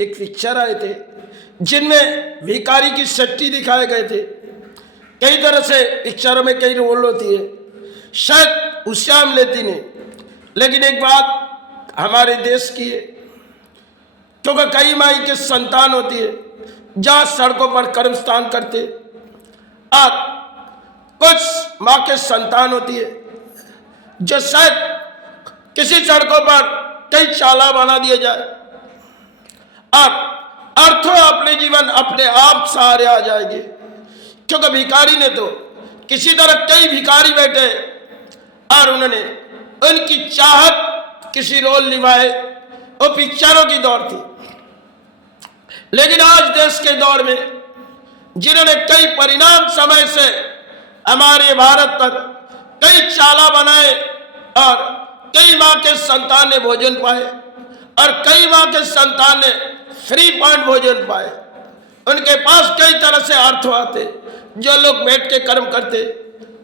एक पिक्चर आए थे जिनमें भिखारी की सट्टी दिखाए गए थे। कई तरह से पिक्चरों में कई रोल होती है, शायद उससे हम लेती नहीं, लेकिन एक बात हमारे देश की है, क्योंकि कई माई के संतान होती है जहाँ सड़कों पर कर्मस्थान करते, और कुछ माँ के संतान होती है जो शायद किसी सड़कों पर कई चाला बना दिए जाए और अर्थों अपने जीवन अपने आप सहारे आ जाएंगे। क्योंकि भिखारी ने तो किसी तरह कई भिखारी बैठे और उन्होंने उनकी चाहत किसी रोल निभाए, वो पिक्चरों की दौड़ थी। लेकिन आज देश के दौर में जिन्होंने कई परिणाम समय से हमारे भारत पर कई चाला बनाए और कई माँ के संतान ने भोजन पाए और कई माँ के संतान ने फ्री पॉइंट भोजन पाए, उनके पास कई तरह से अर्थ आते। जो लोग बैठ के कर्म करते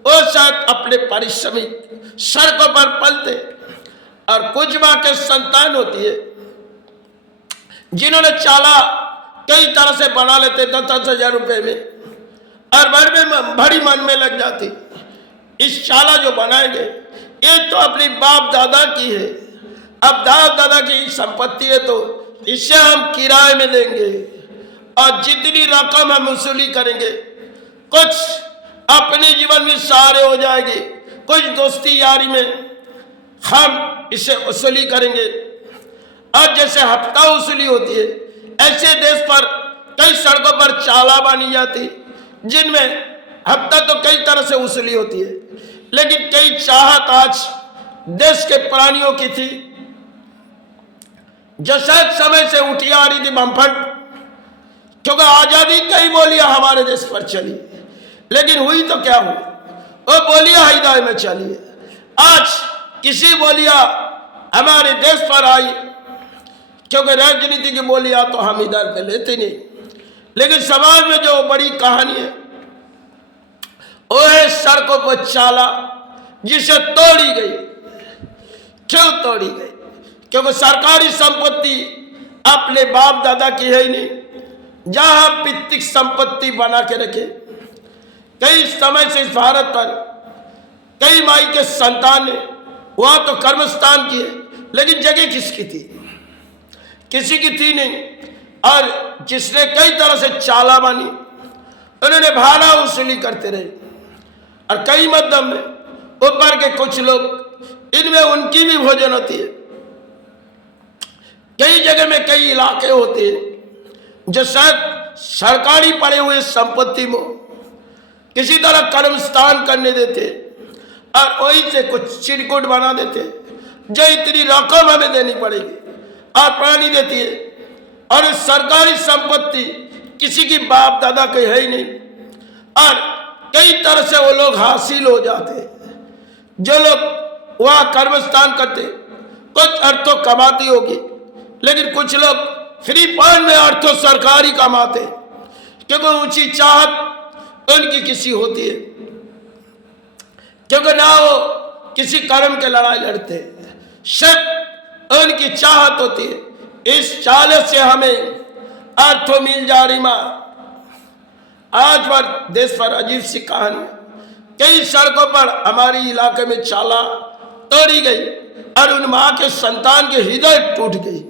वो शायद अपने पारिश्रमिक सड़कों पर पलते, और कुछ माँ के संतान होती है जिन्होंने चाला कई तरह से बना लेते 10-10 हजार रुपए में, और बड़ी मन में लग जाती। इस चाला जो बनाएंगे ये तो अपनी बाप दादा की है, अब बाप दादा की संपत्ति है तो इसे हम किराए में देंगे और जितनी रकम हम वसूली करेंगे कुछ अपने जीवन में सहारे हो जाएगी, कुछ दोस्ती यारी में हम इसे वसूली करेंगे। और जैसे हफ्ता वसूली होती है ऐसे देश पर कई सड़कों पर चाला बानी जाती जिनमें हफ्ता तो कई तरह से वसूली होती है, लेकिन कई चाहत आज देश के प्राणियों की थी जो शायद समय से उठी आ रही थी बमफट। क्योंकि आजादी कई बोलियां हमारे देश पर चली, लेकिन हुई तो क्या हुई, वो बोलियां हृदय में चली है। आज किसी बोलियां हमारे देश पर आई, क्योंकि राजनीति की बोलियां तो हम इधर पे लेते नहीं, लेकिन समाज में जो बड़ी कहानी है वो है सड़कों पर चाला जिसे तोड़ी गई। क्यों तोड़ी गई? क्योंकि सरकारी संपत्ति अपने बाप दादा की है ही नहीं, जहां हम पितृक संपत्ति बना के रखे। कई समय से इस भारत पर कई माई के संतान ने वहां तो कर्मस्थान किए, लेकिन जगह किसकी थी? किसी की थी नहीं। और जिसने कई तरह से चाला बानी उन्होंने भाड़ा वसूली करते रहे, और कई मध्यम में ऊपर के कुछ लोग इनमें उनकी भी भोजन होती है। कई जगह में कई इलाके होते हैं जो शायद सरकारी पड़े हुए संपत्ति में किसी तरह कर्म स्थान करने देते और वहीं से कुछ चिरकुट बना देते जो इतनी रकम हमें देनी पड़ेगी और प्राणी देती है, और सरकारी संपत्ति किसी की बाप दादा की है ही नहीं। और कई तरह से वो लोग हासिल हो जाते, जो लोग वहां कर्मस्थान करते कुछ अर्थों कमाती होगी, लेकिन कुछ लोग फ्री पॉइंट में अर्थों सरकारी कमाते, क्योंकि ऊंची चाहत उनकी किसी होती है, क्योंकि ना वो किसी कर्म के लड़ाई लड़ते, सिर्फ उनकी चाहत होती है। इस चाले से हमें अर्थों मिल जा रही माँ। आज पर देश पर अजीब सी कहानी, कई सड़कों पर हमारे इलाके में चाला तोड़ी गई और उन माँ के संतान के हृदय टूट गई।